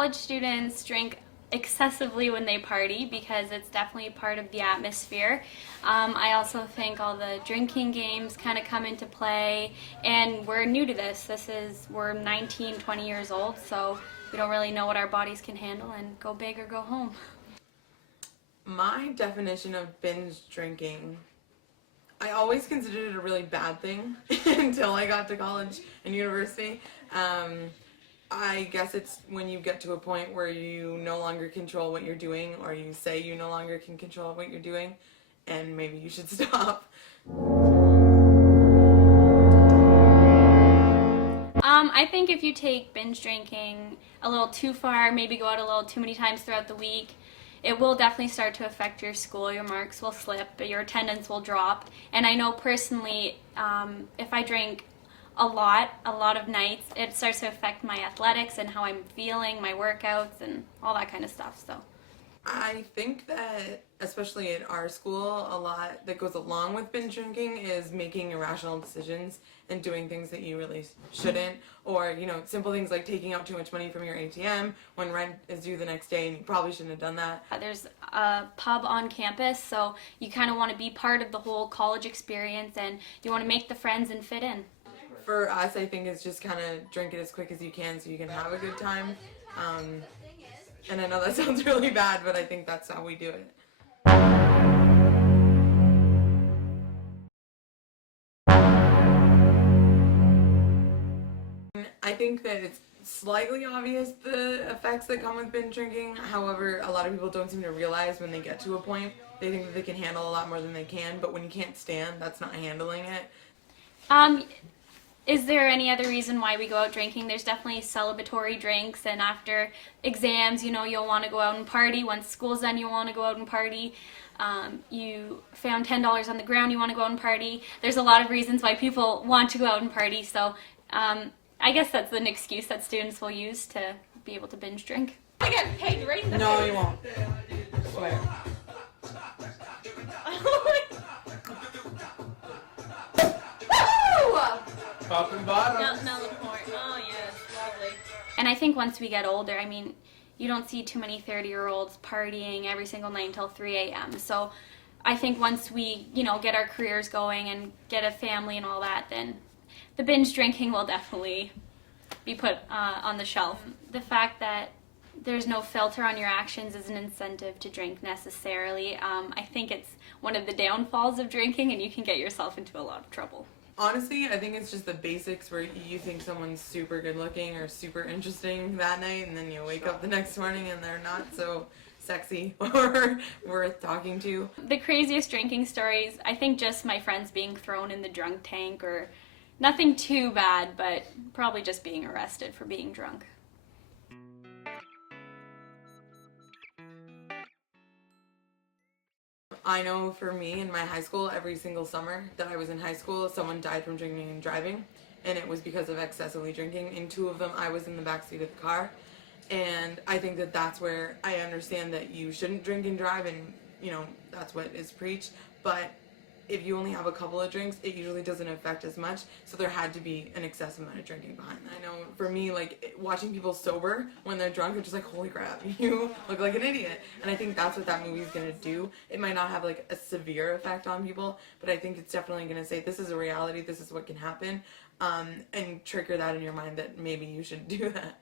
college students drink excessively when they party because it's definitely part of the atmosphere. I also think all the drinking games kind of come into play, and we're new to this. We're 19, 20 years old, so we don't really know what our bodies can handle, and go big or go home. My definition of binge drinking, I always considered it a really bad thing until I got to college and university. I guess it's when you get to a point where you no longer control what you're doing, or you say you no longer can control what you're doing, and maybe you should stop. I think if you take binge drinking a little too far, maybe go out a little too many times throughout the week, it will definitely start to affect your school. Your marks will slip, your attendance will drop. And I know personally, if I drink a lot of nights, it starts to affect my athletics and how I'm feeling, my workouts, and all that kind of stuff. So I think that, especially at our school, a lot that goes along with binge drinking is making irrational decisions and doing things that you really shouldn't, or, simple things like taking out too much money from your ATM when rent is due the next day and you probably shouldn't have done that. There's a pub on campus, so you kind of want to be part of the whole college experience, and you want to make the friends and fit in. For us, I think it's just kind of drink it as quick as you can so you can have a good time. And I know that sounds really bad, but I think that's how we do it. I think that it's slightly obvious the effects that come with binge drinking. However, a lot of people don't seem to realize when they get to a point, they think that they can handle a lot more than they can, but when you can't stand, that's not handling it. Is there any other reason why we go out drinking? There's definitely celebratory drinks, and after exams, you'll want to go out and party. Once school's done, you'll want to go out and party. You found $10 on the ground, you want to go out and party. There's a lot of reasons why people want to go out and party, so I guess that's an excuse that students will use to be able to binge drink. I get paid right in the No, you won't. I swear. Top and bottom. No, the point. Oh, yes, lovely. And I think once we get older, you don't see too many 30-year-olds partying every single night until 3 a.m. So I think once we, get our careers going and get a family and all that, then the binge drinking will definitely be put on the shelf. The fact that there's no filter on your actions is an incentive to drink necessarily. I think it's one of the downfalls of drinking, and you can get yourself into a lot of trouble. Honestly, I think it's just the basics where you think someone's super good looking or super interesting that night, and then you wake up the next morning and they're not so sexy or worth talking to. The craziest drinking stories, I think just my friends being thrown in the drunk tank, or nothing too bad, but probably just being arrested for being drunk. I know for me in my high school, every single summer that I was in high school, someone died from drinking and driving, and it was because of excessively drinking. In 2 of them, I was in the backseat of the car, and I think that that's where I understand that you shouldn't drink and drive, and that's what is preached. But if you only have a couple of drinks, it usually doesn't affect as much. So there had to be an excessive amount of drinking behind that. I know for me, watching people sober when they're drunk, I'm just like, holy crap, you look like an idiot. And I think that's what that movie's gonna do. It might not have a severe effect on people, but I think it's definitely gonna say, this is a reality, this is what can happen, and trigger that in your mind that maybe you should do that.